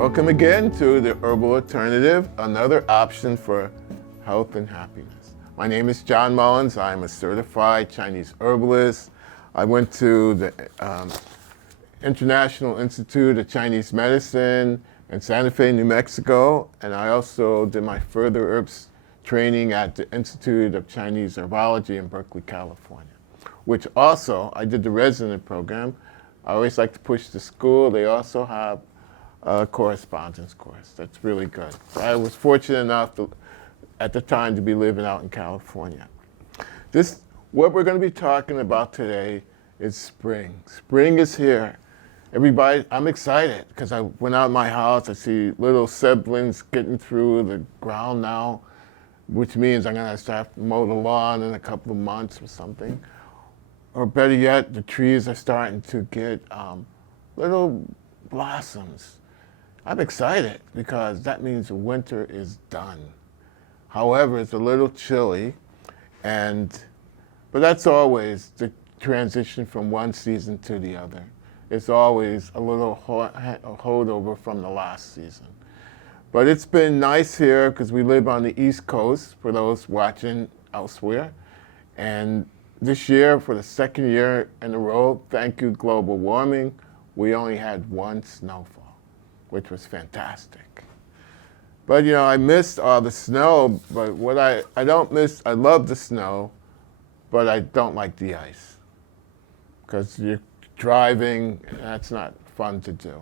Welcome again to the Herbal Alternative, another option for health and happiness. My name is John Mullins. I'm a certified Chinese herbalist. I went to the International Institute of Chinese Medicine in Santa Fe, New Mexico, and I also did my further herbs training at the Institute of Chinese Herbology in Berkeley, California, which also I did the resident program. I always like to push the school. They also have a correspondence course. That's really good. I was fortunate enough at the time to be living out in California. What we're going to be talking about today is spring. Spring is here. Everybody, I'm excited because I went out of my house. I see little siblings getting through the ground now, which means I'm going to start to mow the lawn in a couple of months or something. Or better yet, the trees are starting to get little blossoms. I'm excited because that means the winter is done. However, it's a little chilly, but that's always the transition from one season to the other. It's always a little holdover from the last season. But it's been nice here because we live on the East Coast, for those watching elsewhere. And this year, for the second year in a row, thank you global warming, we only had one snowfall, which was fantastic. But you know, I missed all the snow, but what I don't miss, I love the snow, but I don't like the ice. Because you're driving, that's not fun to do.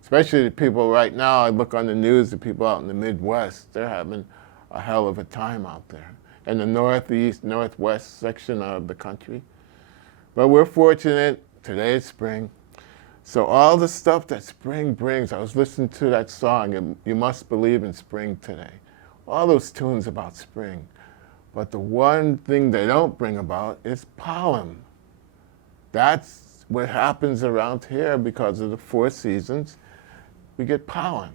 Especially the people right now, I look on the news, the people out in the Midwest, they're having a hell of a time out there. In the northeast, northwest section of the country. But we're fortunate, today is spring. So all the stuff that spring brings, I was listening to that song, You Must Believe in Spring Today. All those tunes about spring. But the one thing they don't bring about is pollen. That's what happens around here because of the four seasons. We get pollen.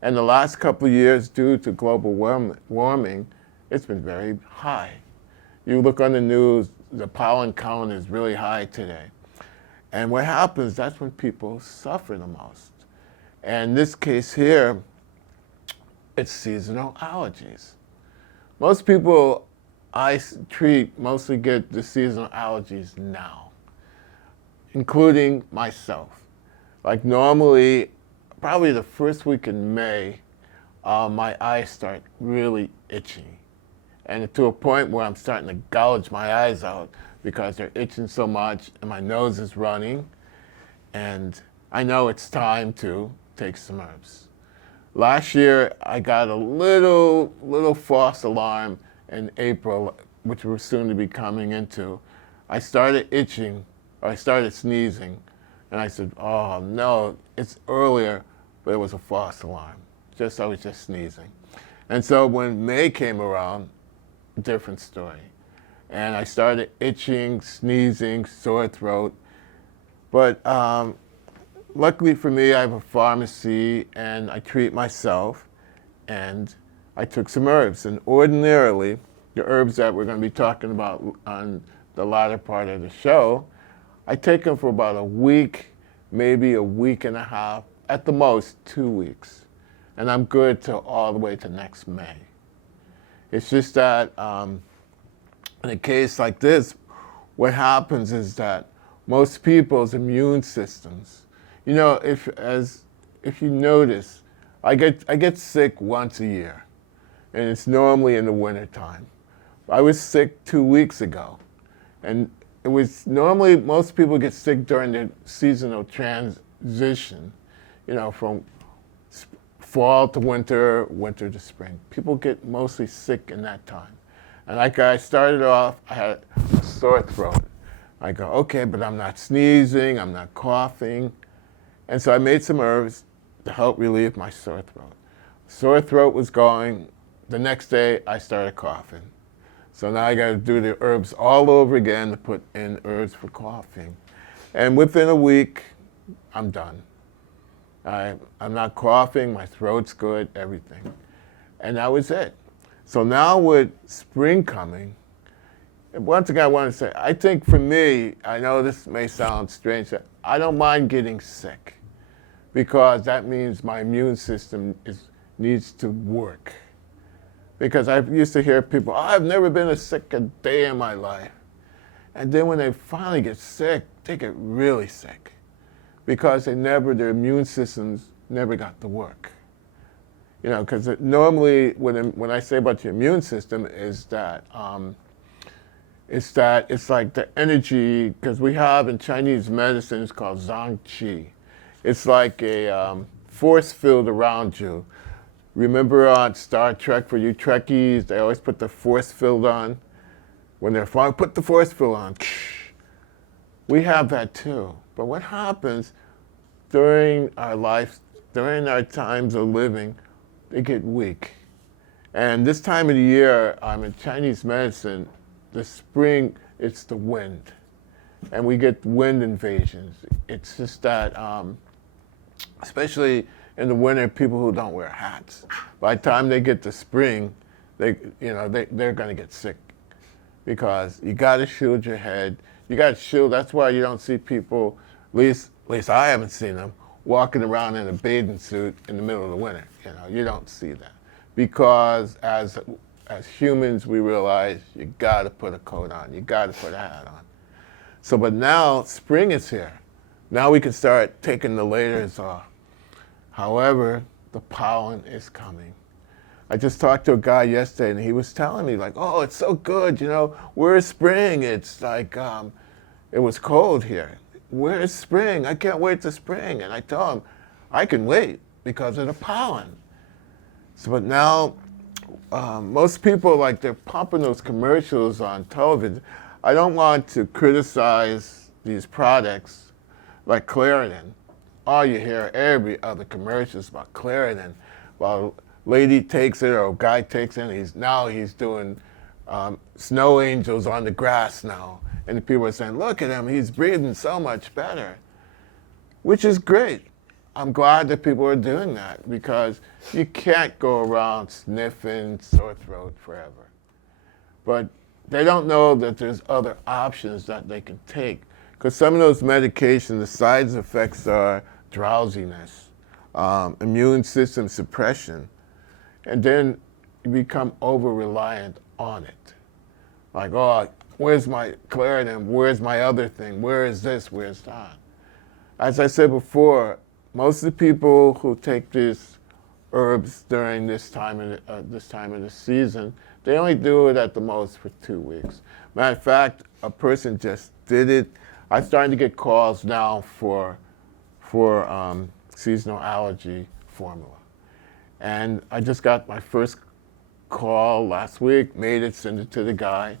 And the last couple of years, due to global warming, it's been very high. You look on the news, the pollen count is really high today. And what happens, that's when people suffer the most. And in this case here, it's seasonal allergies. Most people I treat mostly get the seasonal allergies now, including myself. Like normally, probably the first week in May, my eyes start really itching. And to a point where I'm starting to gouge my eyes out because they're itching so much and my nose is running. And I know it's time to take some herbs. Last year, I got a little false alarm in April, which we're soon to be coming into. I started itching, or I started sneezing, and I said, oh no, it's earlier, but it was a false alarm. I was just sneezing. And so when May came around, different story. And I started itching, sneezing, sore throat. But luckily for me, I have a pharmacy and I treat myself. And I took some herbs. And ordinarily, the herbs that we're going to be talking about on the latter part of the show, I take them for about a week, maybe a week and a half, at the most 2 weeks. And I'm good till all the way to next May. It's just that in a case like this, what happens is that most people's immune systems, you know, if you notice, I get sick once a year, and it's normally in the wintertime. I was sick 2 weeks ago, and it was normally most people get sick during the seasonal transition, you know, from fall to winter, winter to spring. People get mostly sick in that time. And like I started off, I had a sore throat. I go, okay, but I'm not sneezing, I'm not coughing. And so I made some herbs to help relieve my sore throat. Sore throat was going. The next day, I started coughing. So now I got to do the herbs all over again to put in herbs for coughing. And within a week, I'm done. I'm not coughing, my throat's good, everything. And that was it. So now with spring coming, one thing I want to say, I think for me, I know this may sound strange, I don't mind getting sick. because that means my immune system needs to work. Because I used to hear people, oh, I've never been sick a day in my life. And then when they finally get sick, they get really sick because their immune systems never got to work. You know, because normally when I say about your immune system is that it's like the energy, because we have in Chinese medicine, it's called zhang qi. It's like a force field around you. Remember on Star Trek, for you Trekkies, they always put the force field on? When they're flying, put the force field on. We have that too. But what happens during our life, during our times of living, they get weak. And this time of the year, in Chinese medicine, the spring, it's the wind. And we get wind invasions. It's just that, especially in the winter, people who don't wear hats. By the time they get to spring, they're going to get sick. Because you got to shield your head. You got to shield. That's why you don't see people, at least I haven't seen them, walking around in a bathing suit in the middle of the winter. You know, you don't see that. Because as humans, we realize you got to put a coat on. You got to put a hat on. So, but now spring is here. Now we can start taking the layers off. However, the pollen is coming. I just talked to a guy yesterday, and he was telling me, like, oh, it's so good, you know, where's spring? It's like, it was cold here. Where's spring? I can't wait to spring. And I told him, I can wait because of the pollen. So, but now, most people, like, they're pumping those commercials on television. I don't want to criticize these products like Claritin. All you hear every other commercial is about Claritin. Well, lady takes it or a guy takes it, and he's doing snow angels on the grass now. And the people are saying, look at him, he's breathing so much better, which is great. I'm glad that people are doing that because you can't go around sniffing sore throat forever. But they don't know that there's other options that they can take. Because some of those medications, the side effects are drowsiness, immune system suppression, and then you become over-reliant on it. Like, oh, where's my Claritin? Where's my other thing? Where is this? Where's that? As I said before, most of the people who take these herbs during this time of the season, they only do it at the most for 2 weeks. Matter of fact, a person just did it. I'm starting to get calls now for seasonal allergy formula. And I just got my first call last week, made it, sent it to the guy,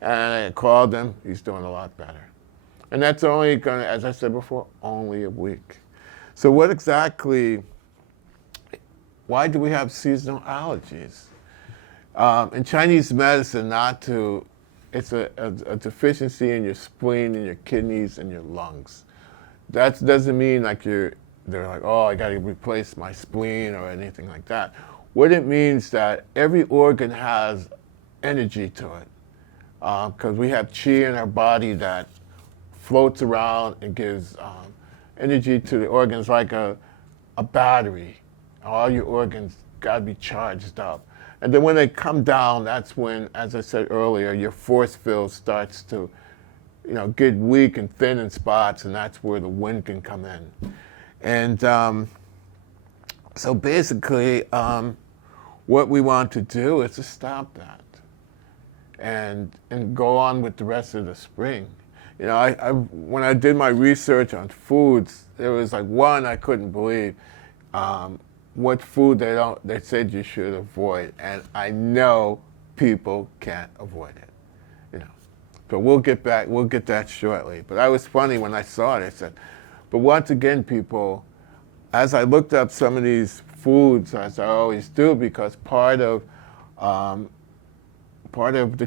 and I called him. He's doing a lot better. And that's only going to, as I said before, only a week. So what exactly, why do we have seasonal allergies? In Chinese medicine, it's a deficiency in your spleen, in your kidneys, and your lungs. That doesn't mean like they're like, oh, I got to replace my spleen or anything like that. What it means that every organ has energy to it. Because we have qi in our body that floats around and gives energy to the organs like a battery. All your organs got to be charged up. And then when they come down, that's when, as I said earlier, your force field starts to, get weak and thin in spots, and that's where the wind can come in. And so basically, what we want to do is to stop that and go on with the rest of the spring. When I did my research on foods, there was like one I couldn't believe. What food they said you should avoid, and I know people can't avoid it. So we'll get that shortly. But I was funny when I saw it. I said, but once again, people, as I looked up some of these foods, as I always do, because part of the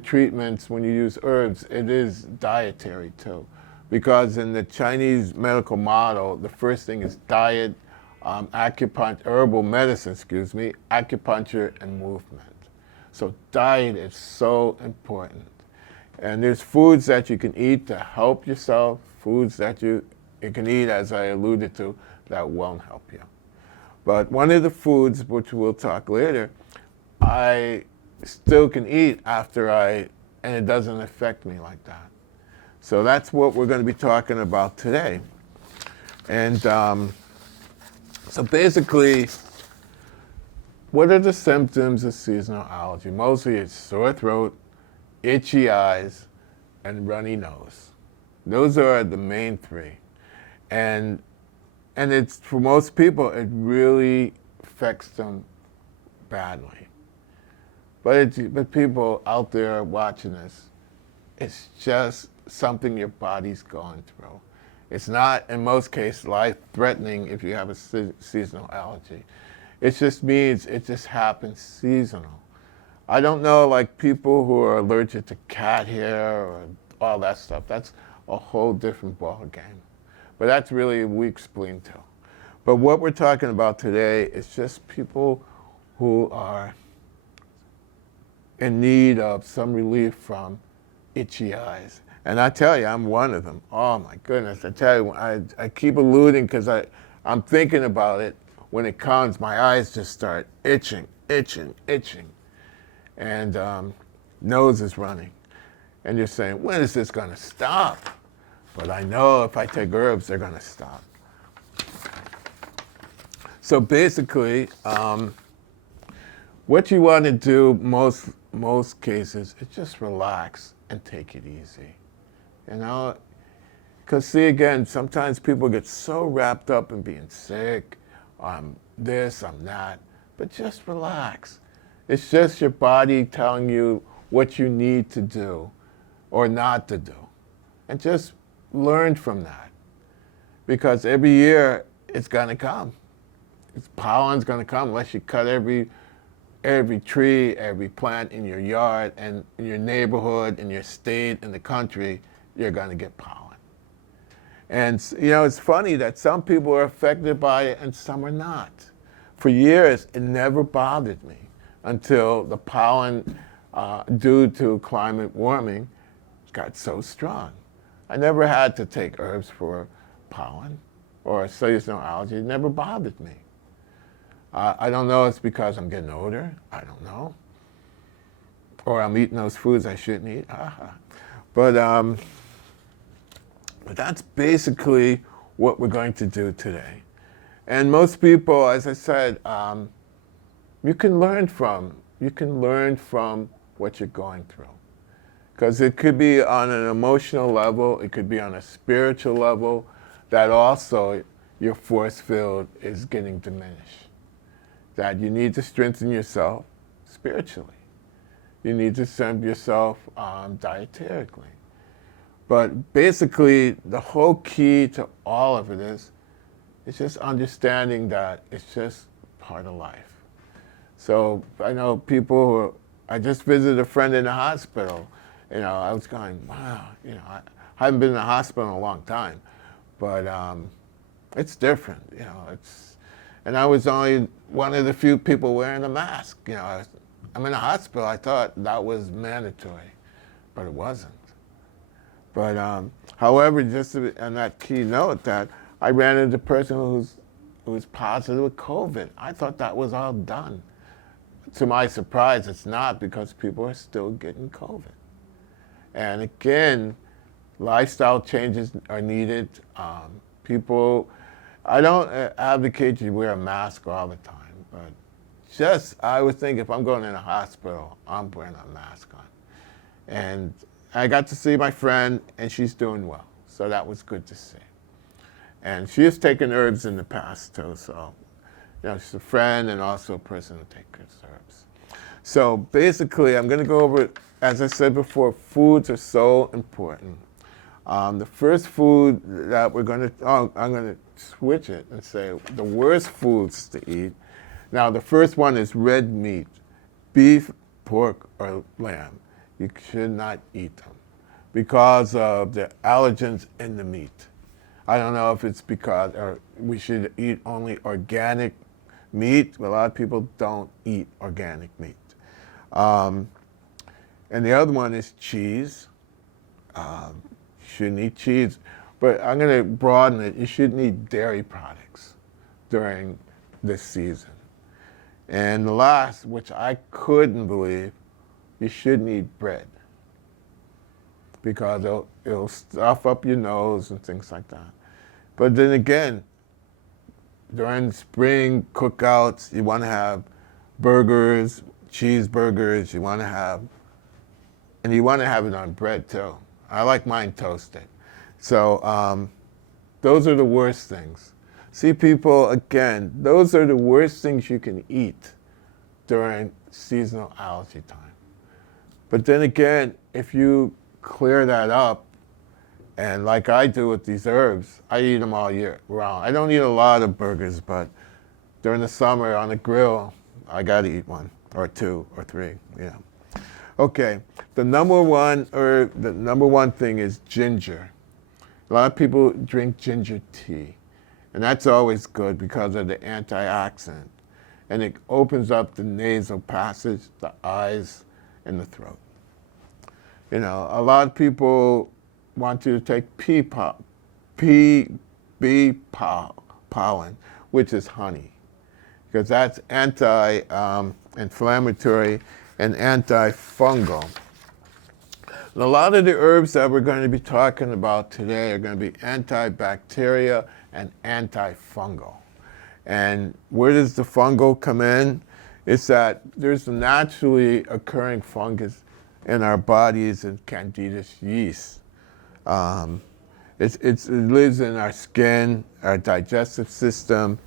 treatments when you use herbs, it is dietary too. Because in the Chinese medical model, the first thing is diet, herbal medicine, acupuncture, and movement. So diet is so important. And there's foods that you can eat to help yourself, foods that you can eat, as I alluded to, that won't help you. But one of the foods, which we'll talk later, I still can eat and it doesn't affect me like that. So that's what we're going to be talking about today. And so basically, what are the symptoms of seasonal allergy? Mostly it's sore throat, itchy eyes, and runny nose. Those are the main three. And it's, for most people, it really affects them badly. But people out there watching this, it's just something your body's going through. It's not, in most cases, life-threatening if you have a seasonal allergy. It just means it just happens seasonal. I don't know, like people who are allergic to cat hair or all that stuff. That's a whole different ball game. But that's really a weak spleen too. But what we're talking about today is just people who are in need of some relief from itchy eyes. And I tell you, I'm one of them. Oh my goodness, I tell you, I keep alluding because I'm thinking about it. When it comes, my eyes just start itching. And nose is running. And you're saying, when is this gonna stop? But I know if I take herbs, they're gonna stop. So basically, what you want to do most cases is just relax and take it easy. You know, because see, again, sometimes people get so wrapped up in being sick, I'm this, I'm that, but just relax. It's just your body telling you what you need to do or not to do. And just learn from that. Because every year, it's gonna come. Pollen's gonna come unless you cut every tree, every plant in your yard and in your neighborhood, in your state, in the country, you're gonna get pollen. And you know, it's funny that some people are affected by it and some are not. For years, it never bothered me until the pollen, due to climate warming, got so strong. I never had to take herbs for pollen or seasonal allergy. It never bothered me. I don't know if it's because I'm getting older. I don't know. Or I'm eating those foods I shouldn't eat. But that's basically what we're going to do today. And most people, as I said, you can learn from what you're going through. Because it could be on an emotional level, it could be on a spiritual level, that also your force field is getting diminished. That you need to strengthen yourself spiritually. You need to strengthen yourself dietarically. But basically, the whole key to all of it is just understanding that it's just part of life. So I know people I just visited a friend in the hospital. You know, I was going, wow, you know, I haven't been in the hospital in a long time, but it's different, you know, and I was only one of the few people wearing a mask. You know, I'm in a hospital. I thought that was mandatory, but it wasn't. But however, just on that key note, that I ran into a person who was positive with COVID. I thought that was all done. To my surprise, it's not, because people are still getting COVID. And again, lifestyle changes are needed. I don't advocate you wear a mask all the time, but I would think if I'm going in a hospital, I'm wearing a mask on. And I got to see my friend, and she's doing well. So that was good to see. And she has taken herbs in the past too, so you know, she's a friend and also a person who takes herbs. So basically, I'm going to go over, as I said before, foods are so important. The first food that I'm going to switch it and say the worst foods to eat. Now, the first one is red meat, beef, pork, or lamb. You should not eat them because of the allergens in the meat. I don't know if it's because we should eat only organic meat. A lot of people don't eat organic meat. And the other one is cheese. You shouldn't eat cheese. But I'm going to broaden it. You shouldn't eat dairy products. during this season. And the last, which I couldn't believe, you shouldn't eat bread because it'll stuff up your nose and things like that. But then again, during spring cookouts, you want to have burgers, cheeseburgers, you want to have it on bread too. I like mine toasted. So those are the worst things. See, people, again, those are the worst things you can eat during seasonal allergy time. But then again, if you clear that up, and like I do with these herbs, I eat them all year round. I don't eat a lot of burgers, but during the summer on the grill, I gotta eat one, or two, or three, yeah. Okay, the number one thing is ginger. A lot of people drink ginger tea, and that's always good because of the antioxidant. And it opens up the nasal passage, the eyes, and the throat. You know, a lot of people want you to take bee pollen, which is honey, because that's anti-inflammatory and antifungal. And a lot of the herbs that we're going to be talking about today are going to be antibacterial and antifungal. And where does the fungal come in? It's that there's a naturally occurring fungus in our bodies in Candidus yeast. It lives in our skin, our digestive system,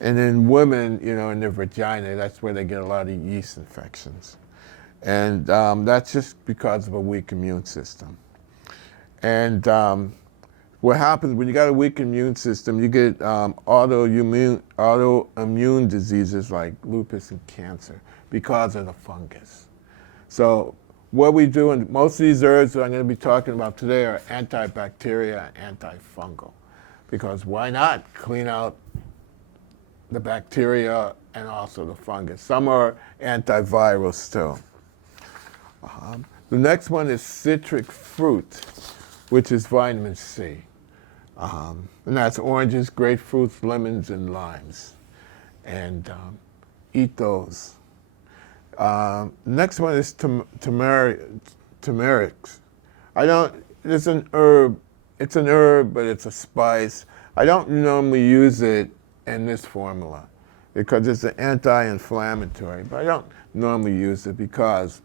and in women, you know, in their vagina, that's where they get a lot of yeast infections. And that's just because of a weak immune system. And what happens when you got a weak immune system, you get autoimmune diseases like lupus and cancer because of the fungus. So what we do, and most of these herbs that I'm going to be talking about today are antibacterial and antifungal. Because why not clean out the bacteria and also the fungus? Some are antiviral still. The next one is citric fruit, which is vitamin C. And that's oranges, grapefruits, lemons, and limes. And eat those. Next one is turmeric. It's an herb, but it's a spice. I don't normally use it in this formula because it's an anti-inflammatory, but I don't normally use it because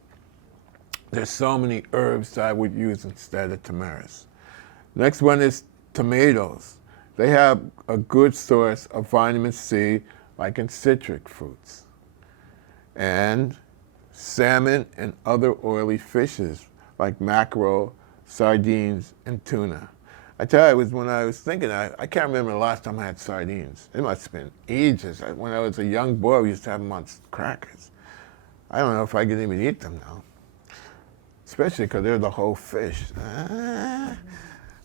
there's so many herbs that I would use instead of turmeric. Next one is tomatoes. They have a good source of vitamin C, like in citric fruits. And salmon and other oily fishes like mackerel, sardines, and tuna. I tell you, it was when I was thinking, I can't remember the last time I had sardines. It must have been ages. When I was a young boy, we used to have them on crackers. I don't know if I could even eat them now, especially because they're the whole fish.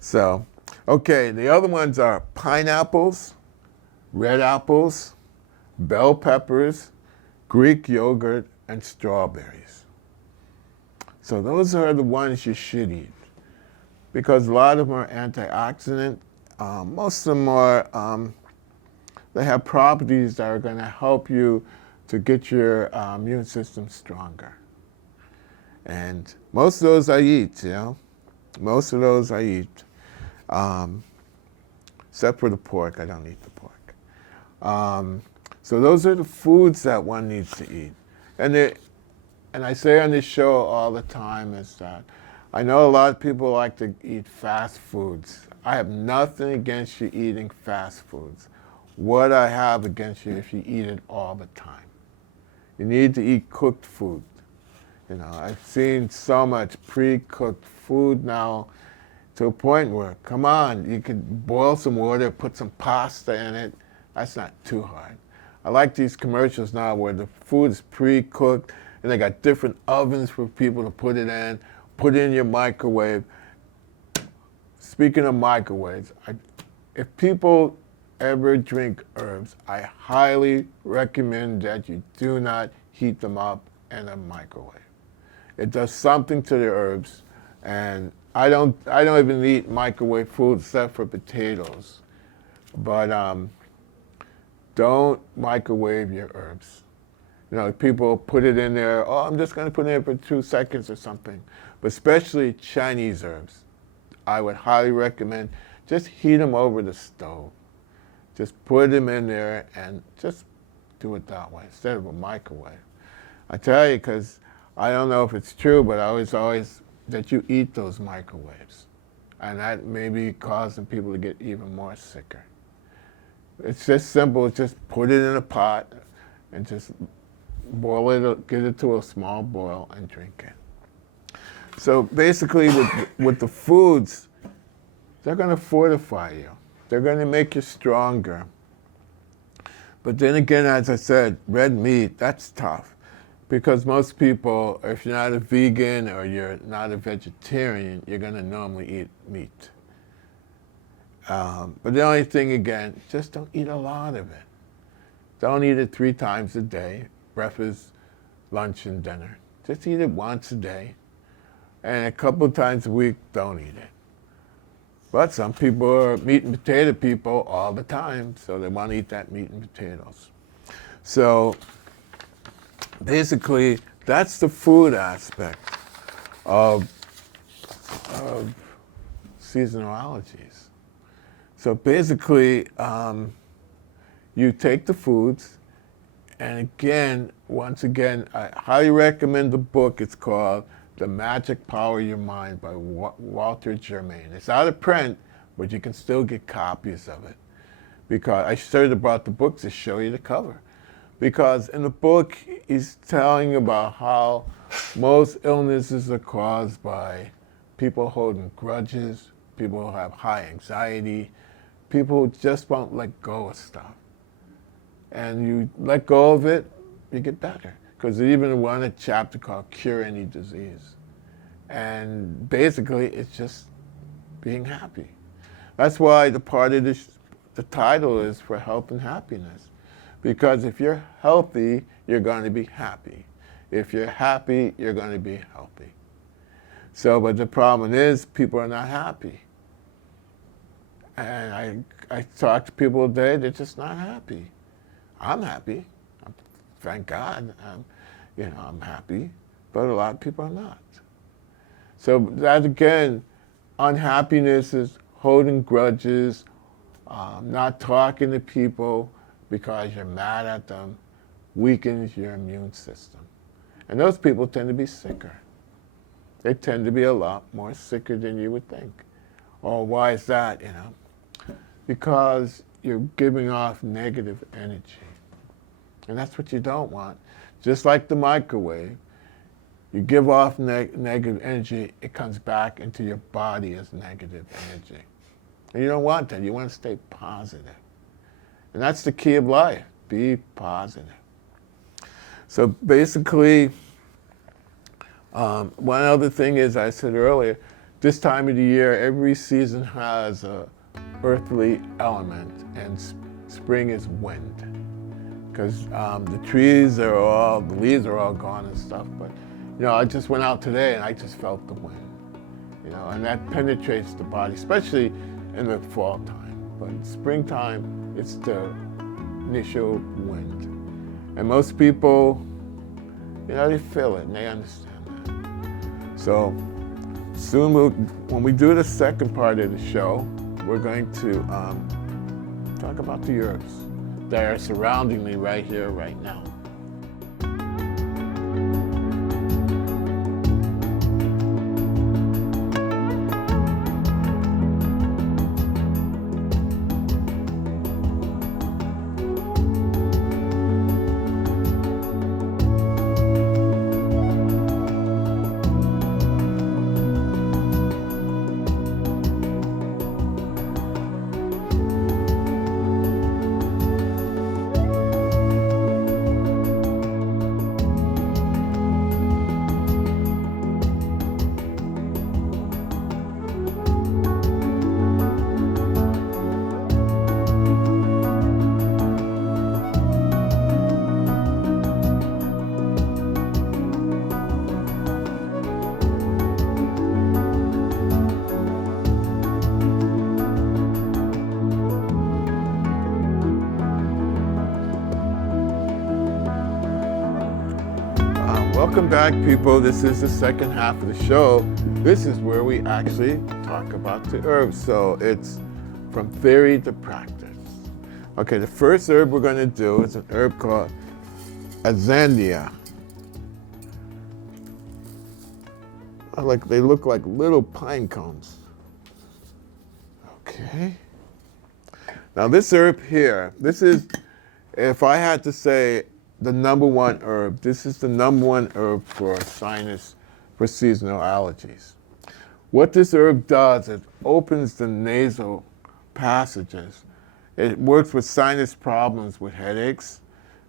So, okay, the other ones are pineapples, red apples, bell peppers, Greek yogurt, and strawberries. So those are the ones you should eat because a lot of them are antioxidant. Most of them are, they have properties that are going to help you to get your immune system stronger. And most of those I eat, you know. Most of those I eat. Except for the pork, I don't eat the pork. So those are the foods that one needs to eat. And I say on this show all the time is that I know a lot of people like to eat fast foods. I have nothing against you eating fast foods. What I have against you if you eat it all the time. You need to eat cooked food. You know, I've seen so much pre-cooked food now to a point where, come on, you could boil some water, put some pasta in it. That's not too hard. I like these commercials now where the food is pre-cooked and they got different ovens for people to put it in your microwave. Speaking of microwaves, if people ever drink herbs, I highly recommend that you do not heat them up in a microwave. It does something to the herbs, and I don't even eat microwave food except for potatoes. But don't microwave your herbs. People put it in there, oh, I'm just going to put it in for 2 seconds or something. But especially Chinese herbs, I would highly recommend just heat them over the stove. Just put them in there and just do it that way instead of a microwave. I tell you, because I don't know if it's true, but I was always that you eat those microwaves. And that may be causing people to get even more sicker. It's just simple. Just put it in a pot and just boil it, get it to a small boil and drink it. So basically with the foods, they're going to fortify you. They're going to make you stronger. But then again, as I said, red meat, that's tough. Because most people, if you're not a vegan or you're not a vegetarian, you're going to normally eat meat. But the only thing, again, just don't eat a lot of it. Don't eat it 3 times a day, breakfast, lunch, and dinner. Just eat it once a day. And a couple of times a week, don't eat it. But some people are meat and potato people all the time, so they want to eat that meat and potatoes. So basically, that's the food aspect of seasonal allergies. So basically, you take the foods, and again, once again, I highly recommend the book. It's called The Magic Power of Your Mind by Walter Germain. It's out of print, but you can still get copies of it. Because I should have brought the book to show you the cover. Because in the book, he's telling about how most illnesses are caused by people holding grudges, people who have high anxiety, people who just won't let go of stuff. And you let go of it, you get better. Because they even run a chapter called Cure Any Disease. And basically, it's just being happy. That's why the part of the title is for health and happiness. Because if you're healthy, you're going to be happy. If you're happy, you're going to be healthy. So, but the problem is, people are not happy. And I talk to people today, they're just not happy. I'm happy. Thank God, I'm happy, but a lot of people are not. So that again, unhappiness is holding grudges, not talking to people because you're mad at them, weakens your immune system. And those people tend to be sicker. They tend to be a lot more sicker than you would think. Oh, why is that, Because you're giving off negative energy. And that's what you don't want. Just like the microwave, you give off negative energy, it comes back into your body as negative energy. And you don't want that. You want to stay positive. And that's the key of life. Be positive. So basically, one other thing is, I said earlier, this time of the year, every season has a earthly element, and spring is wind. Because the trees are all, the leaves are all gone and stuff. But, I just went out today and I just felt the wind. And that penetrates the body, especially in the fall time. But in springtime, it's the initial wind. And most people, they feel it and they understand that. So soon, when we do the second part of the show, we're going to talk about the herbs that are surrounding me right here, right now. Welcome back, people. This is the second half of the show. This is where we actually talk about the herbs. So it's from theory to practice. Okay, the first herb we're going to do is an herb called azania. They look like little pine cones. Okay. Now this herb here, this is, if I had to say the number one herb, this is the number one herb for sinus, for seasonal allergies. What this herb does, it opens the nasal passages. It works with sinus problems with headaches,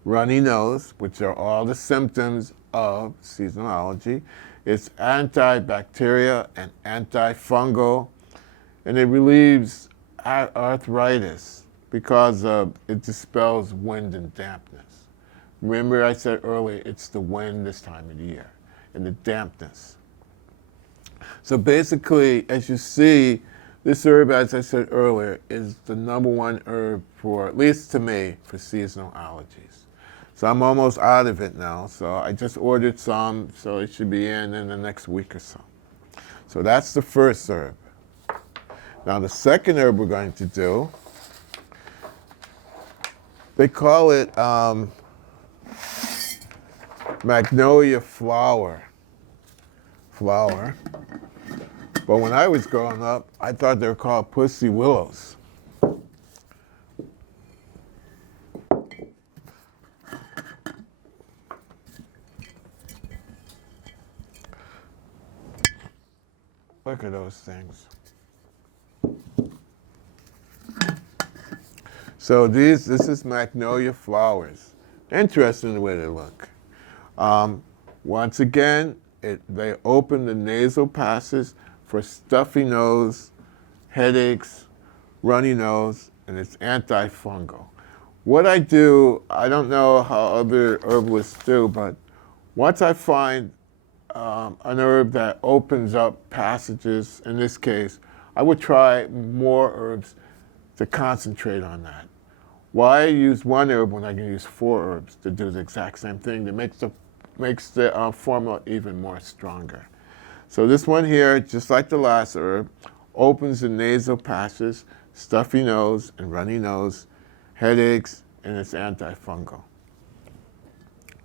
runny nose, which are all the symptoms of seasonal allergy. It's antibacterial and antifungal, and it relieves arthritis because it dispels wind and dampness. Remember I said earlier, it's the wind this time of the year and the dampness. So basically, as you see, this herb, as I said earlier, is the number one herb for, at least to me, for seasonal allergies. So I'm almost out of it now. So I just ordered some, so it should be in the next week or so. So that's the first herb. Now the second herb we're going to do, they call it magnolia flower. But when I was growing up, I thought they were called pussy willows. Look at those things. So this is magnolia flowers. Interesting the way they look. Once again, they open the nasal passages for stuffy nose, headaches, runny nose, and it's antifungal. What I do, I don't know how other herbalists do, but once I find an herb that opens up passages, in this case, I would try more herbs to concentrate on that. Why use one herb when I can use 4 herbs to do the exact same thing that makes the formula even more stronger? So this one here, just like the last herb, opens the nasal passages, stuffy nose and runny nose, headaches, and it's antifungal.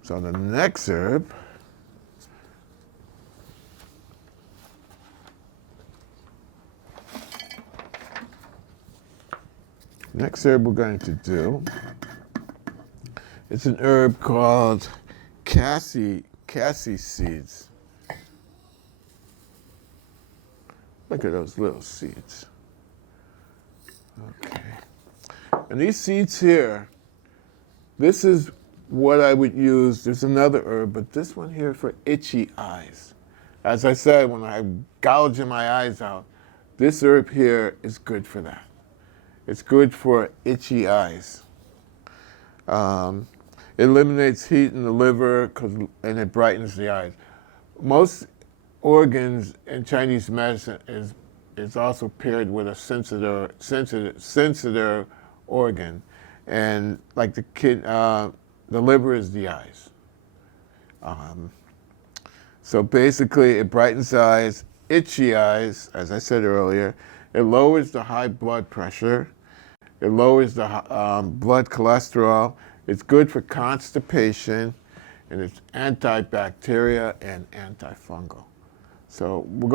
So the next herb, we're going to do, it's an herb called cassie seeds. Look at those little seeds. Okay. And these seeds here, this is what I would use. There's another herb, but this one here for itchy eyes. As I said, when I'm gouging my eyes out, this herb here is good for that. It's good for itchy eyes. It eliminates heat in the liver and it brightens the eyes. Most organs in Chinese medicine is also paired with a sensitive organ, and like the liver is the eyes. So basically, it brightens the eyes, itchy eyes, as I said earlier. It lowers the high blood pressure. It lowers the blood cholesterol. It's good for constipation, and it's antibacterial and antifungal. So what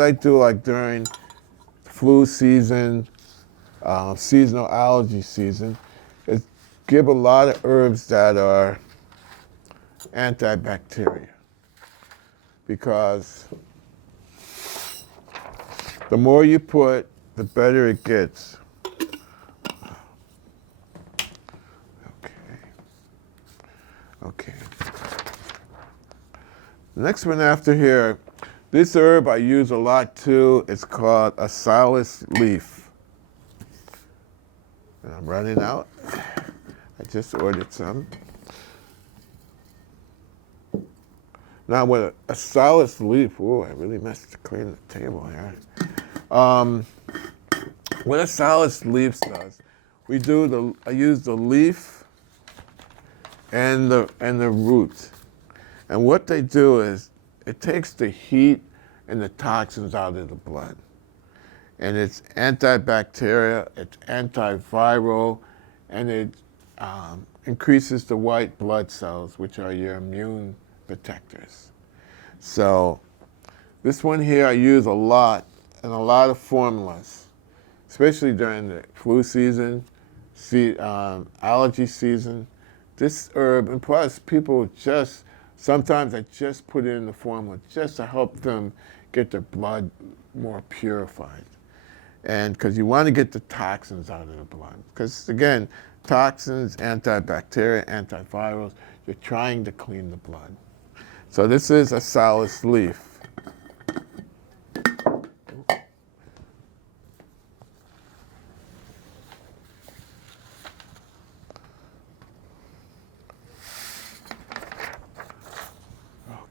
I do like during flu season, seasonal allergy season, is give a lot of herbs that are antibacterial. Because the more you put, the better it gets. Okay. The next one after here, this herb I use a lot too. It's called a salus leaf. And I'm running out. I just ordered some. Now with a salus leaf, ooh, I really messed to clean the table here. What a salus leaf does, I use the leaf and the root. And what they do is it takes the heat and the toxins out of the blood. And it's antibacterial, it's antiviral, and it increases the white blood cells, which are your immune protectors. So this one here I use a lot in a lot of formulas, especially during the flu season, allergy season. This herb, and plus people sometimes I just put it in the formula just to help them get their blood more purified. And because you want to get the toxins out of the blood. Because again, toxins, antibacterial, antivirals, you're trying to clean the blood. So this is a salus leaf.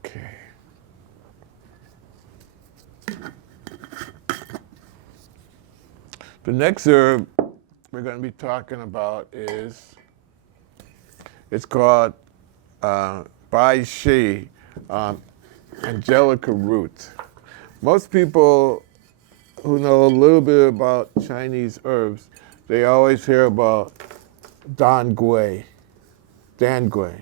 Okay. The next herb we're going to be talking about it's called Bai Shi, Angelica root. Most people who know a little bit about Chinese herbs, they always hear about Dan Gui, Dan Gui.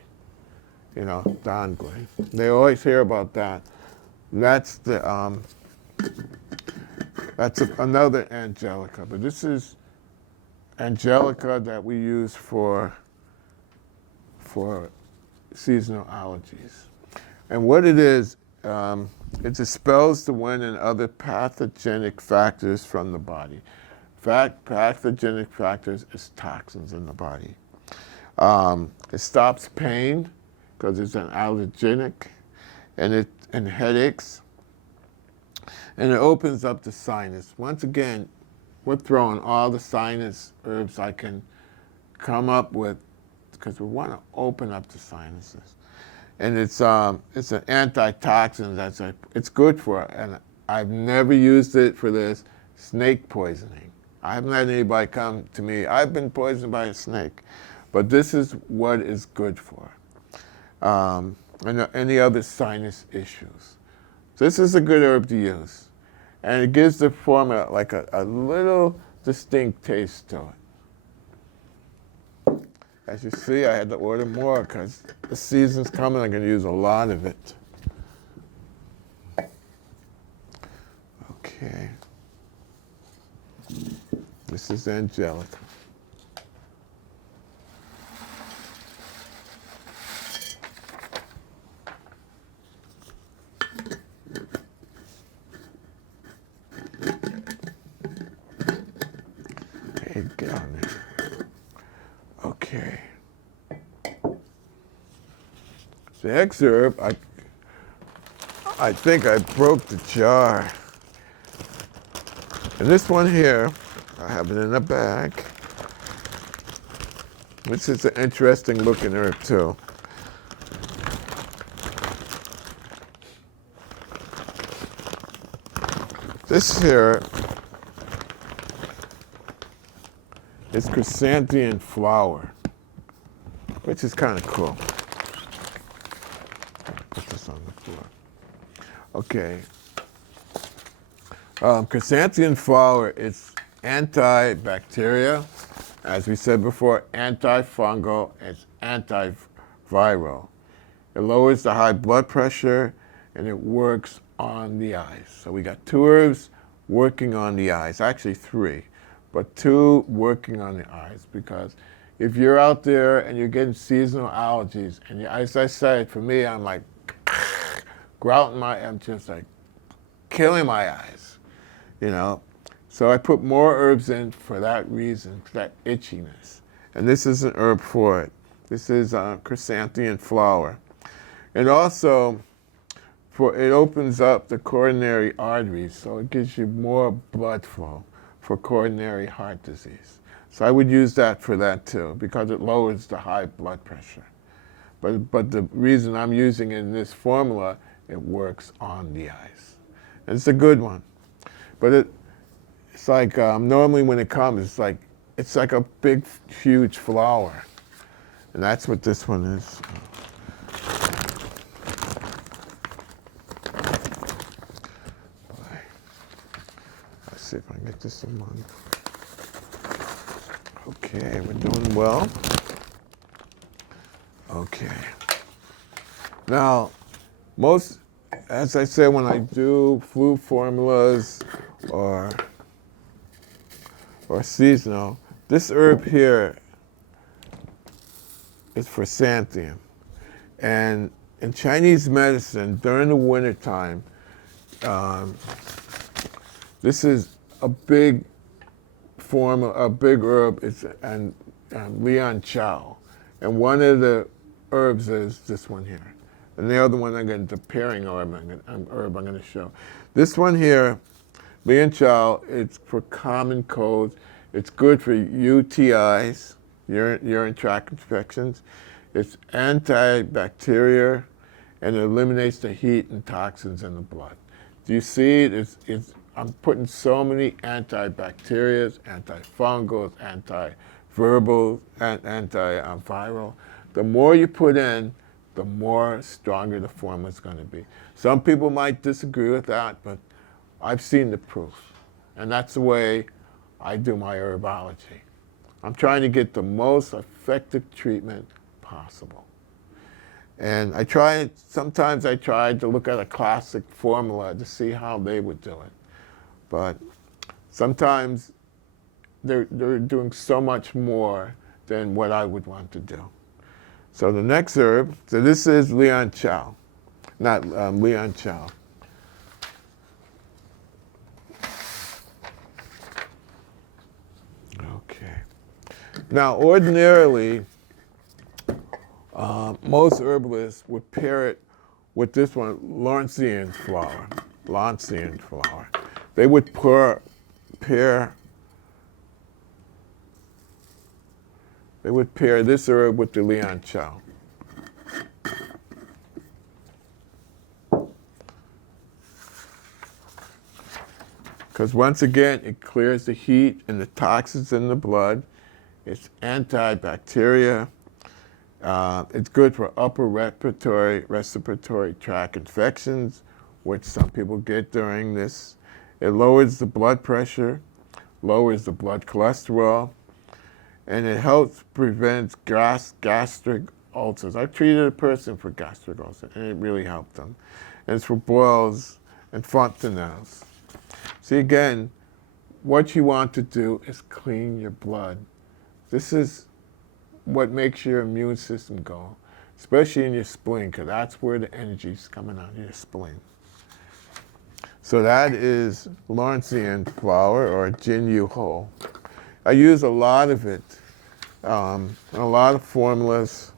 They always hear about that. That's another Angelica, but this is Angelica that we use for seasonal allergies. And what it is, it dispels the wind and other pathogenic factors from the body. Pathogenic factors is toxins in the body. It stops pain because it's an allergenic, and headaches. And it opens up the sinus. Once again, we're throwing all the sinus herbs I can come up with because we want to open up the sinuses. And it's an antitoxin it's good for, and I've never used it for this snake poisoning. I haven't had anybody come to me, I've been poisoned by a snake, but this is what it's good for. And any other sinus issues. This is a good herb to use. And it gives the formula like a little distinct taste to it. As you see, I had to order more because the season's coming. I'm going to use a lot of it. Okay. This is Angelica. Get on there. Okay. The next herb, I think I broke the jar. And this one here, I have it in a bag. This is an interesting looking herb too. This here is chrysanthemum flower, which is kind of cool. Put this on the floor. Okay. Chrysanthemum flower is antibacterial, as we said before, antifungal, it's antiviral. It lowers the high blood pressure, and it works on the eyes. So we got two herbs working on the eyes, actually three. But two working on the eyes, because if you're out there and you're getting seasonal allergies, and as I said, for me, I'm like I'm just like killing my eyes, So I put more herbs in for that reason, for that itchiness. And this is an herb for it. This is chrysanthemum flower. And also, it opens up the coronary arteries, so it gives you more blood flow for coronary heart disease. So I would use that for that too, because it lowers the high blood pressure. But the reason I'm using it in this formula, it works on the eyes. And it's a good one. But it's like, normally when it comes, it's like a big, huge flower. And that's what this one is. Let's see if I can get this in one. Okay, we're doing well. Okay. Now, as I said, when I do flu formulas or seasonal, this herb here is for xanthium. And in Chinese medicine, during the wintertime, this is a big herb. It's Lian Chow. And one of the herbs is this one here. And the other one, the pairing herb I'm going to show. This one here, Lian Chow, it's for common colds. It's good for UTIs, urine tract infections. It's antibacterial, and it eliminates the heat and toxins in the blood. Do you see it? I'm putting so many antibacterials, antifungals, antiviral, and antiviral. The more you put in, the more stronger the formula is going to be. Some people might disagree with that, but I've seen the proof. And that's the way I do my herbology. I'm trying to get the most effective treatment possible. And sometimes I try to look at a classic formula to see how they would do it. But sometimes they're doing so much more than what I would want to do. So the next herb, so this is Lian Chow, not Lian Chow. Okay. Now, ordinarily, most herbalists would pair it with this one, Laurentian flower. They would pair this herb with the Lian Chow. Because once again, it clears the heat and the toxins in the blood. It's antibacterial. It's good for upper respiratory tract infections, which some people get during this. It lowers the blood pressure, lowers the blood cholesterol, and it helps prevent gastric ulcers. I treated a person for gastric ulcers, and it really helped them. And it's for boils and fontanelles. See, again, what you want to do is clean your blood. This is what makes your immune system go, especially in your spleen, because that's where the energy is coming out of your spleen. So that is Laurentian flower, or Jin Yu Ho. I use a lot of it, in a lot of formulas,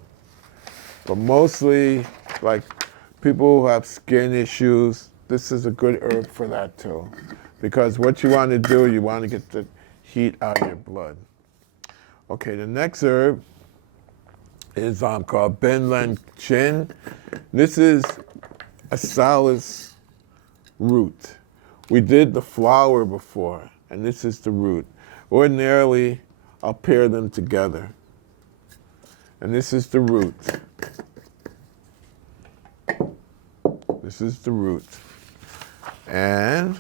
but mostly like people who have skin issues, this is a good herb for that too. Because what you want to do, you want to get the heat out of your blood. Okay, the next herb is called Ben Len Chin. This is a salus root. We did the flower before, and this is the root. Ordinarily, I'll pair them together. And this is the root. This is the root. And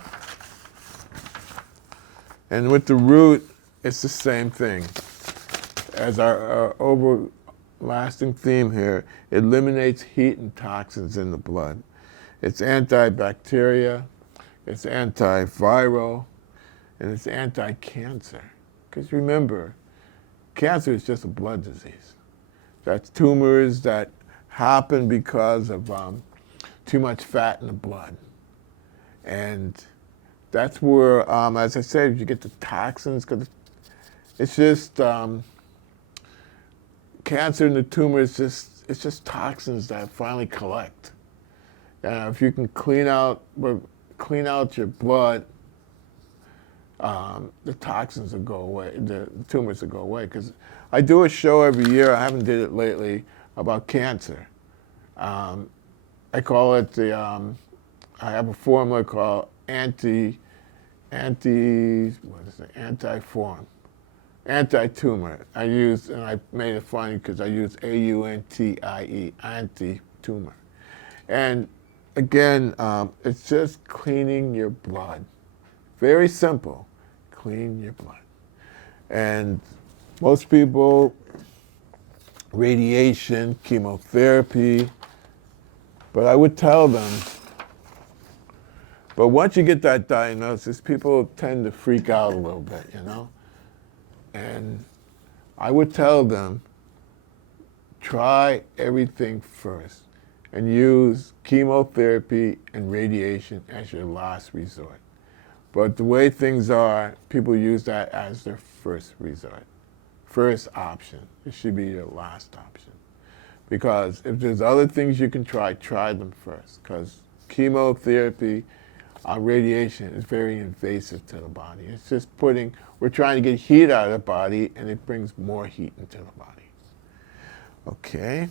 with the root, it's the same thing. As our overlasting theme here, it eliminates heat and toxins in the blood. It's antibacterial, it's antiviral, and it's anti-cancer. Because remember, cancer is just a blood disease. That's tumors that happen because of too much fat in the blood. And that's where, as I said, you get the toxins, because it's just, cancer and the tumor is just toxins that finally collect. If you can clean out your blood, the toxins will go away, the tumors will go away. Because I do a show every year, I haven't did it lately, about cancer. I call it I have a formula called anti-form. Anti-tumor. And I made it funny because I use AUNTIE, anti-tumor. And again, it's just cleaning your blood. Very simple. Clean your blood. And most people, radiation, chemotherapy, but I would tell them, but once you get that diagnosis, people tend to freak out a little bit, you know? And I would tell them, try everything first and use chemotherapy and radiation as your last resort. But the way things are, people use that as their first resort, first option. It should be your last option. Because if there's other things you can try them first. Because chemotherapy, radiation is very invasive to the body. It's just we're trying to get heat out of the body, and it brings more heat into the body. Okay.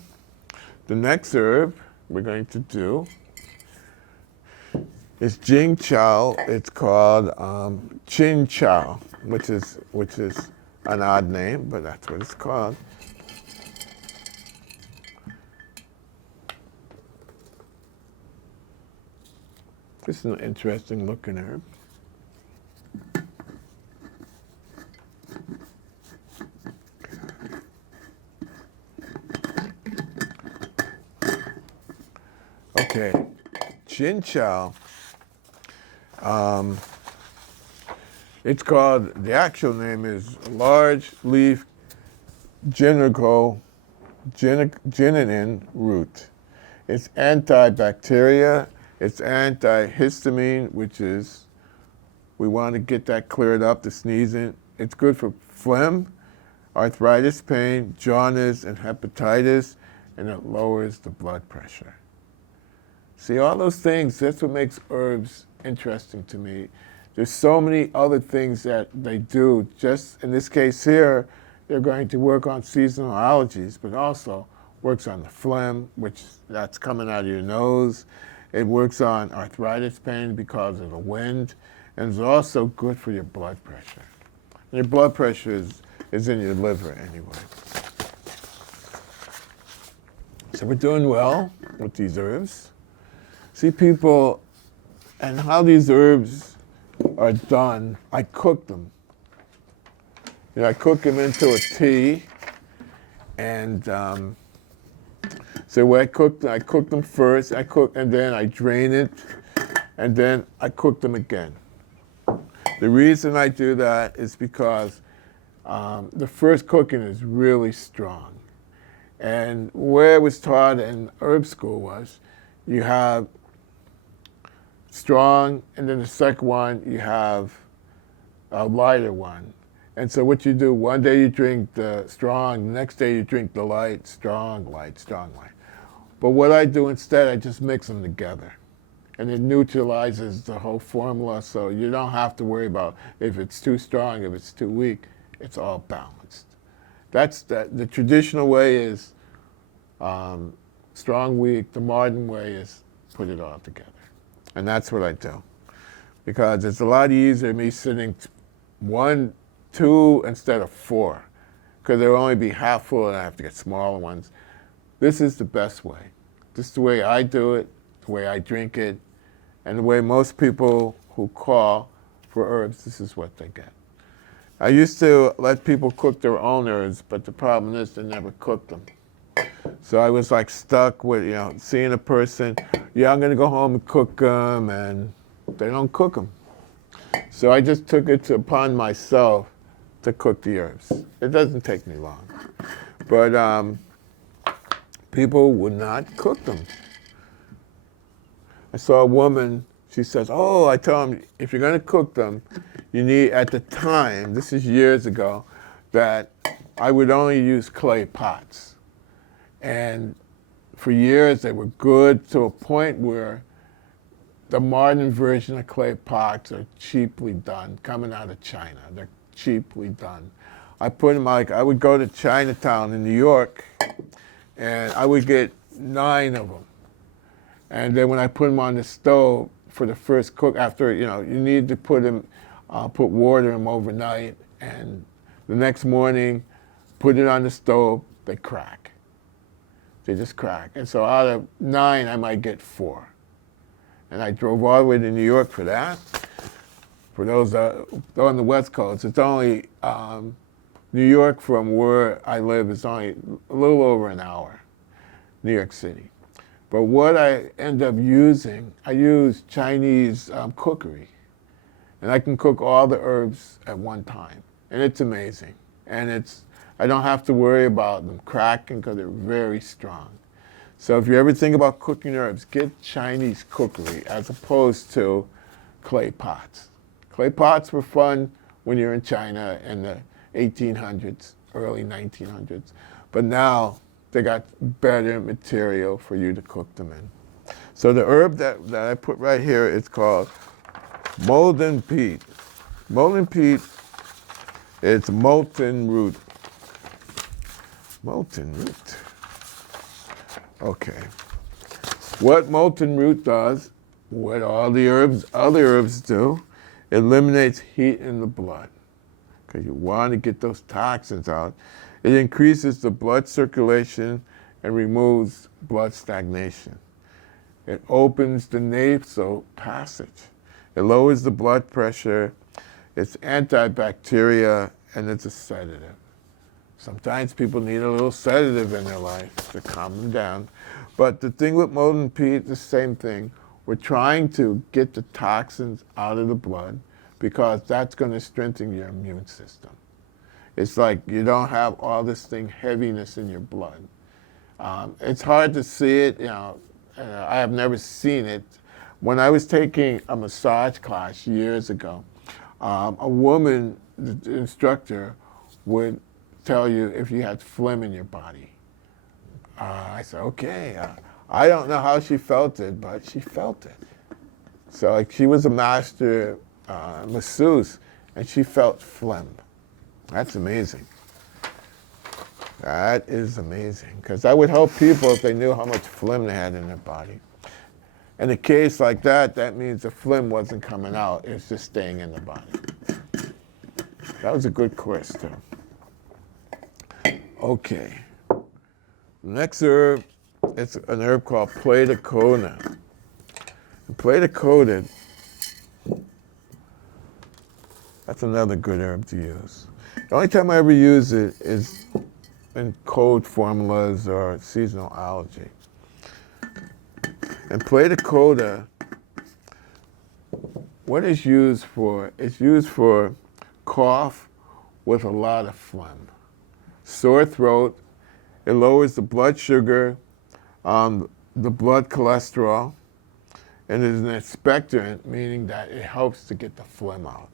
The next herb we're going to do is Jing Chow. It's called Chin Chow, which is an odd name, but that's what it's called. This is an interesting looking herb. Okay, Chin Chow. It's called, the actual name is large leaf genico root. It's antibacterial, it's antihistamine, which is, we want to get that cleared up, the sneezing. It's good for phlegm, arthritis pain, jaundice, and hepatitis, and it lowers the blood pressure. See, all those things, that's what makes herbs interesting to me. There's so many other things that they do. Just in this case here, they're going to work on seasonal allergies, but also works on the phlegm, which that's coming out of your nose. It works on arthritis pain because of the wind, and it's also good for your blood pressure. And your blood pressure is in your liver anyway. So we're doing well with these herbs. See, people, and how these herbs are done, I cook them. You know, I cook them into a tea, and so when I cook them first, and then I drain it, and then I cook them again. The reason I do that is because the first cooking is really strong. And where it was taught in herb school was, you have strong, and then the second one, you have a lighter one. And so what you do, one day you drink the strong, the next day you drink the light, strong, light, strong, light. But what I do instead, I just mix them together. And it neutralizes the whole formula, so you don't have to worry about if it's too strong, if it's too weak. It's all balanced. The traditional way is strong, weak. The modern way is put it all together. And that's what I do. Because it's a lot easier me sitting 1, 2 instead of 4. Because there will only be half full and I have to get smaller ones. This is the best way. This is the way I do it, the way I drink it, and the way most people who call for herbs, this is what they get. I used to let people cook their own herbs, but the problem is they never cooked them. So I was like stuck with, seeing a person, I'm going to go home and cook them, and they don't cook them. So I just took it upon myself to cook the herbs. It doesn't take me long. But people would not cook them. I saw a woman, she says, I tell them, if you're going to cook them, you need, at the time, this is years ago, that I would only use clay pots. And for years, they were good to a point where the modern version of clay pots are cheaply done, coming out of China. They're cheaply done. I put them I would go to Chinatown in New York, and I would get 9 of them. And then when I put them on the stove for the first cook, after, you need to put water in them overnight and The next morning, put it on the stove, they crack. They just crack. And so out of 9, I might get 4. And I drove all the way to New York for that. For those on the West Coast, it's only, New York from where I live is only a little over an hour, New York City. But what I end up using, I use Chinese cookery. And I can cook all the herbs at one time. And it's amazing. And I don't have to worry about them cracking because they're very strong. So if you ever think about cooking herbs, get Chinese cookery as opposed to clay pots. Clay pots were fun when you're in China in the 1800s, early 1900s. But now they got better material for you to cook them in. So the herb that I put right here is called molten peat. Molten peat, it's molten root. Molten root. Okay. What molten root does, what all the other herbs do, it eliminates heat in the blood. Because you want to get those toxins out. It increases the blood circulation and removes blood stagnation. It opens the nasal passage. It lowers the blood pressure. It's antibacterial, and it's a sedative. Sometimes people need a little sedative in their life to calm them down. But the thing with molten peat, the same thing. We're trying to get the toxins out of the blood because that's going to strengthen your immune system. It's like you don't have all this heaviness in your blood. It's hard to see it, I have never seen it. When I was taking a massage class years ago, a woman, the instructor, would tell you if you had phlegm in your body. I said, okay. I don't know how she felt it, but she felt it. So she was a master masseuse, and she felt phlegm. That's amazing. That is amazing, because that would help people if they knew how much phlegm they had in their body. In a case like that, that means the phlegm wasn't coming out, it's just staying in the body. That was a good question. Okay. Next herb, it's an herb called Platycona. Platycona, that's another good herb to use. The only time I ever use it is in cold formulas or seasonal allergy. And Platycona, what it's used for? It's used for cough with a lot of phlegm, sore throat. It lowers the blood sugar, the blood cholesterol, and is an expectorant, meaning that it helps to get the phlegm out.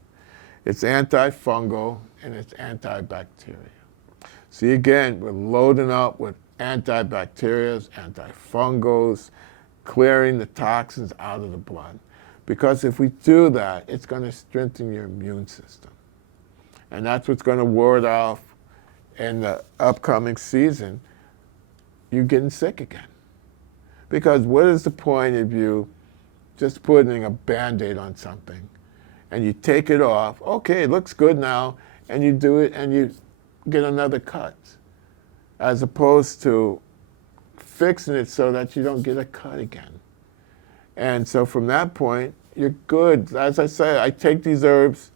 It's antifungal and it's antibacterial. See, again, we're loading up with antibacterials, antifungals, clearing the toxins out of the blood. Because if we do that, it's going to strengthen your immune system. And that's what's going to ward off in the upcoming season, you getting sick again. Because what is the point of you just putting a Band-Aid on something and you take it off, okay, it looks good now, and you do it and you get another cut, as opposed to fixing it so that you don't get a cut again. And so from that point, you're good. As I say, I take these herbs,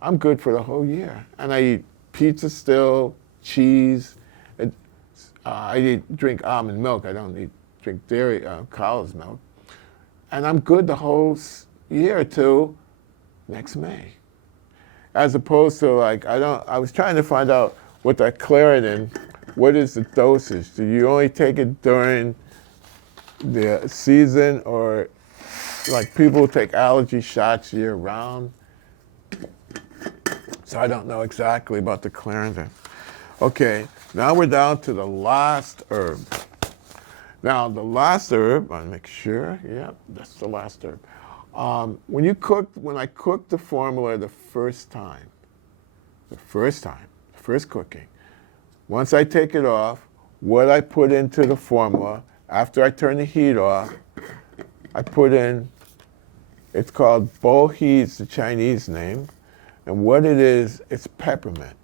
I'm good for the whole year. And I eat pizza still, cheese. I drink almond milk. I don't drink dairy, cow's milk. And I'm good the whole year till next May. As opposed to I was trying to find out with that Claritin, what is the dosage? Do you only take it during the season, or like people take allergy shots year round? So I don't know exactly about the Claritin. Okay, now we're down to the last herb. Now the last herb, I make sure, yeah, that's the last herb. When I cooked the formula the first cooking, once I take it off, what I put into the formula, after I turn the heat off, I put in, it's called bohe, it's the Chinese name, and what it is, it's peppermint.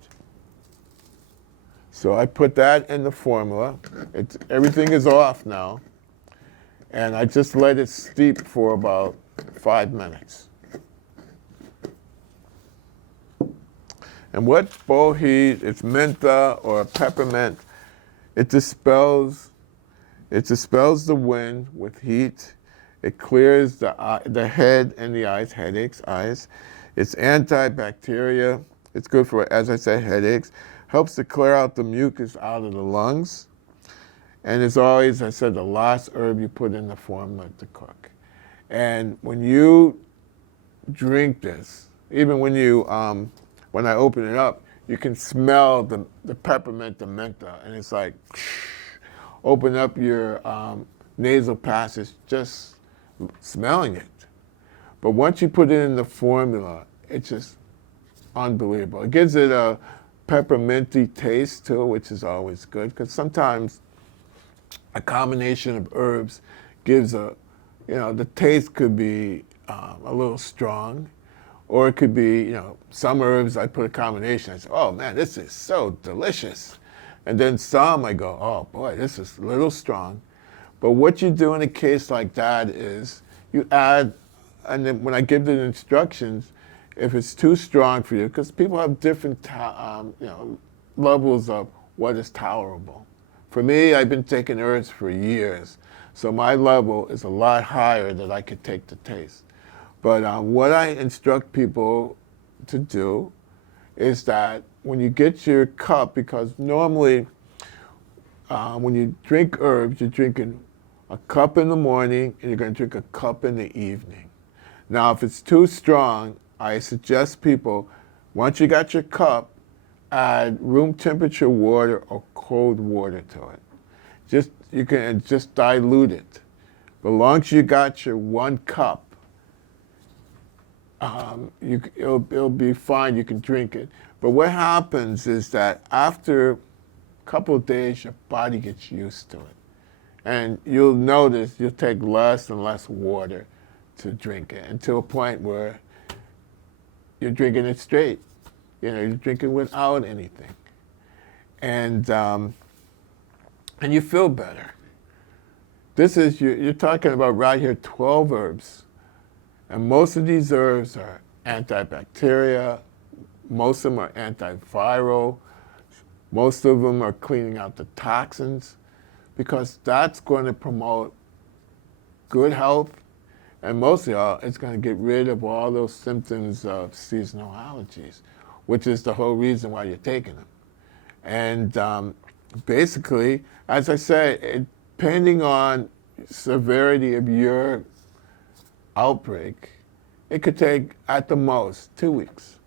So I put that in the formula. Everything is off now. And I just let it steep for about 5 minutes. And what bohea, it's mentha or peppermint, it dispels the wind with heat. It clears the head and the eyes, headaches, eyes. It's antibacterial. It's good for, as I said, headaches. Helps to clear out the mucus out of the lungs. And it's always, I said, the last herb you put in the formula to cook. And when you drink this, even when you, when I open it up, you can smell the peppermint, the mentha, and it's like, open up your nasal passage just smelling it. But once you put it in the formula, it's just unbelievable. It gives it a pepperminty taste too, which is always good, because sometimes a combination of herbs gives the taste could be a little strong, or it could be, some herbs I put a combination, I say, oh man, this is so delicious. And then some I go, oh boy, this is a little strong. But what you do in a case like that is you add, and then when I give the instructions, if it's too strong for you, because people have different levels of what is tolerable. For me, I've been taking herbs for years, so my level is a lot higher that I could take the taste. But what I instruct people to do is that when you get your cup, because normally when you drink herbs, you're drinking a cup in the morning and you're going to drink a cup in the evening. Now, if it's too strong, I suggest people, once you got your cup, add room temperature water or cold water to it. You can just dilute it. But as long as you got your 1 cup, it'll be fine. You can drink it. But what happens is that after a couple of days, your body gets used to it, and you'll notice you'll take less and less water to drink it, until a point where you're drinking it straight. You're drinking without anything. And you feel better. This is, you're talking about right here 12 herbs. And most of these herbs are antibacterial, most of them are antiviral, most of them are cleaning out the toxins, because that's going to promote good health. And mostly all, it's going to get rid of all those symptoms of seasonal allergies, which is the whole reason why you're taking them. And basically, as I said, depending on severity of your outbreak, it could take, at the most, 2 weeks.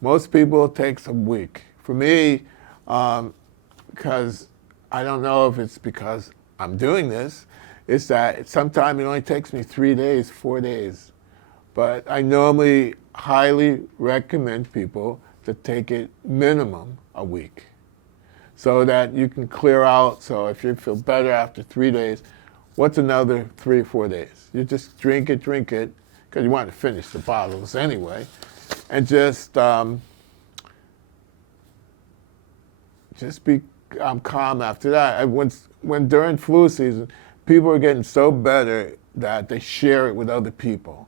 Most people it takes a week. For me, because I don't know if it's because I'm doing this, it's that sometimes it only takes me 3 days, 4 days. But I normally highly recommend people to take it minimum a week, so that you can clear out. So if you feel better after 3 days, what's another 3 or 4 days? You just drink it, because you want to finish the bottles anyway, and just be calm after that. When during flu season, people are getting so better that they share it with other people.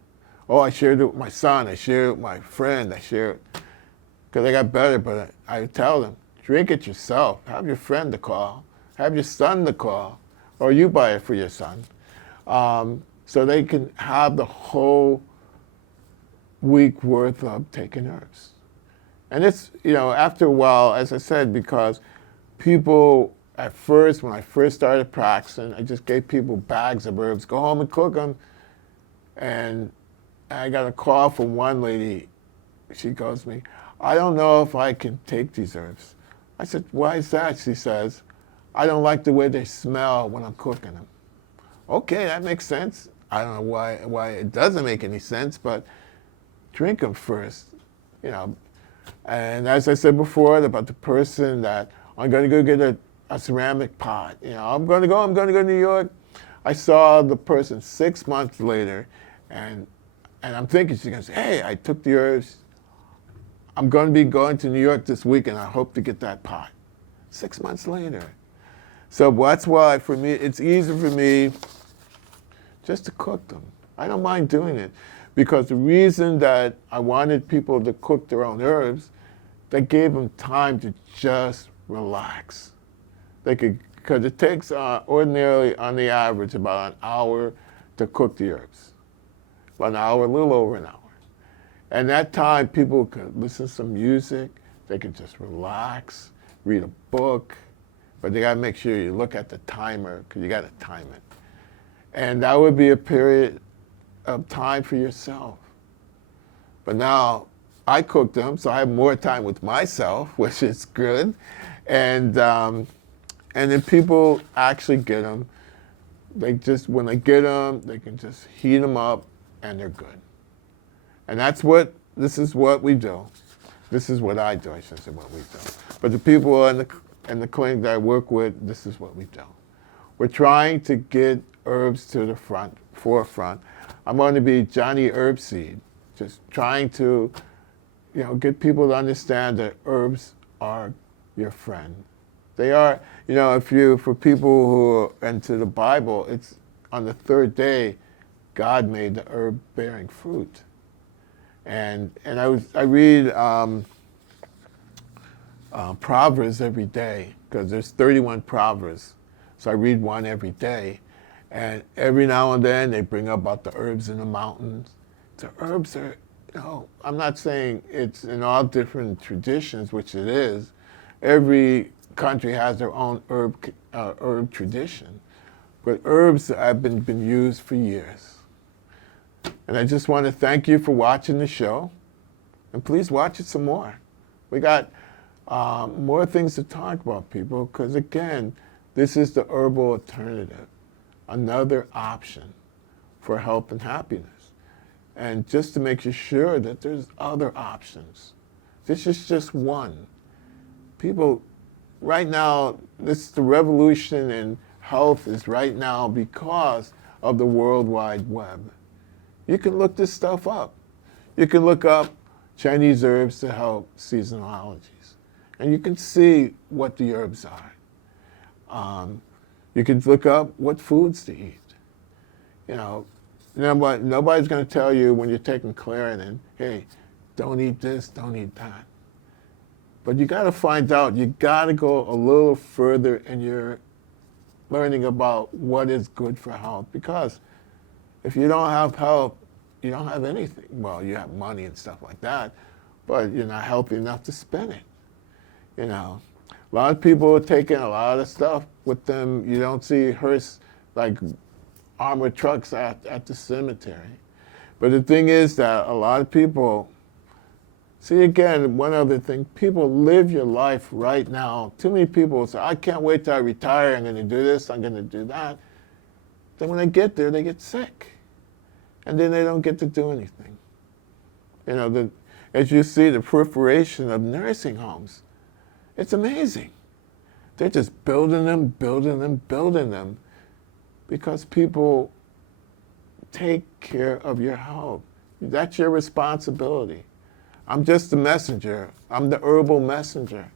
Oh, I shared it with my son, I shared it with my friend, I share it, because they got better. But I tell them, drink it yourself. Have your friend to call, have your son to call, or you buy it for your son, so they can have the whole week worth of taking herbs. And it's, after a while, as I said, because people, at first, when I first started practicing, I just gave people bags of herbs, go home and cook them. And I got a call from one lady. She goes to me, I don't know if I can take these herbs. I said, why is that? She says, I don't like the way they smell when I'm cooking them. Okay, that makes sense. I don't know why it doesn't make any sense, but drink them first, And as I said before about the person that, I'm going to go get a ceramic pot. I'm going to go to New York. I saw the person 6 months later, and I'm thinking she's going to say, hey, I took the herbs. I'm going to be going to New York this week, and I hope to get that pot. 6 months later. So that's why, for me, it's easy for me just to cook them. I don't mind doing it, because the reason that I wanted people to cook their own herbs, that gave them time to just relax. They could, because it takes ordinarily, on the average, about an hour to cook the herbs. About an hour, a little over an hour. And that time, people could listen to some music, they could just relax, read a book, but they gotta make sure you look at the timer, because you gotta time it. And that would be a period of time for yourself. But now, I cook them, so I have more time with myself, which is good. And then people actually get them. They just, when they get them, they can just heat them up, and they're good. And this is what we do. This is what I do, I shouldn't say what we do. But the people in the clinic that I work with, this is what we do. We're trying to get herbs to the forefront. I'm going to be Johnny Herbseed, just trying to, get people to understand that herbs are your friend. They are, for people who are into the Bible, it's on the third day, God made the herb bearing fruit. And I read Proverbs every day, because there's 31 Proverbs. So I read one every day. And every now and then they bring up about the herbs in the mountains. The herbs are, I'm not saying it's in all different traditions, which it is. Every country has their own herb tradition. But herbs have been used for years. And I just want to thank you for watching the show. And please watch it some more. We got more things to talk about, people, because again, this is the herbal alternative, another option for health and happiness. And just to make you sure that there's other options. This is just one. People, right now, the revolution in health is right now because of the World Wide Web. You can look this stuff up. You can look up Chinese herbs to help seasonal allergies. And you can see what the herbs are. You can look up what foods to eat. Nobody's going to tell you when you're taking Claritin, hey, don't eat this, don't eat that. But you got to find out, you got to go a little further in your learning about what is good for health. Because if you don't have health, you don't have anything. Well, you have money and stuff like that, but you're not healthy enough to spend it. A lot of people are taking a lot of stuff with them. You don't see hearse, like armored trucks at the cemetery. But the thing is that a lot of people, see again, one other thing, people live your life right now. Too many people say, I can't wait till I retire, I'm going to do this, I'm going to do that. Then when they get there, they get sick. And then they don't get to do anything. As you see, the proliferation of nursing homes, it's amazing. They're just building them, because people take care of your health. That's your responsibility. I'm just the messenger. I'm the herbal messenger.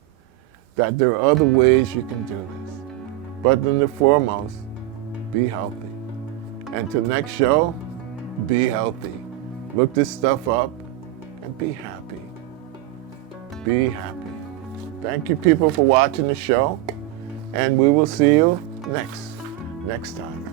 That there are other ways you can do this. But then the foremost, be healthy. And till next show, be healthy. Look this stuff up and be happy. Be happy. Thank you, people, for watching the show. And we will see you next time.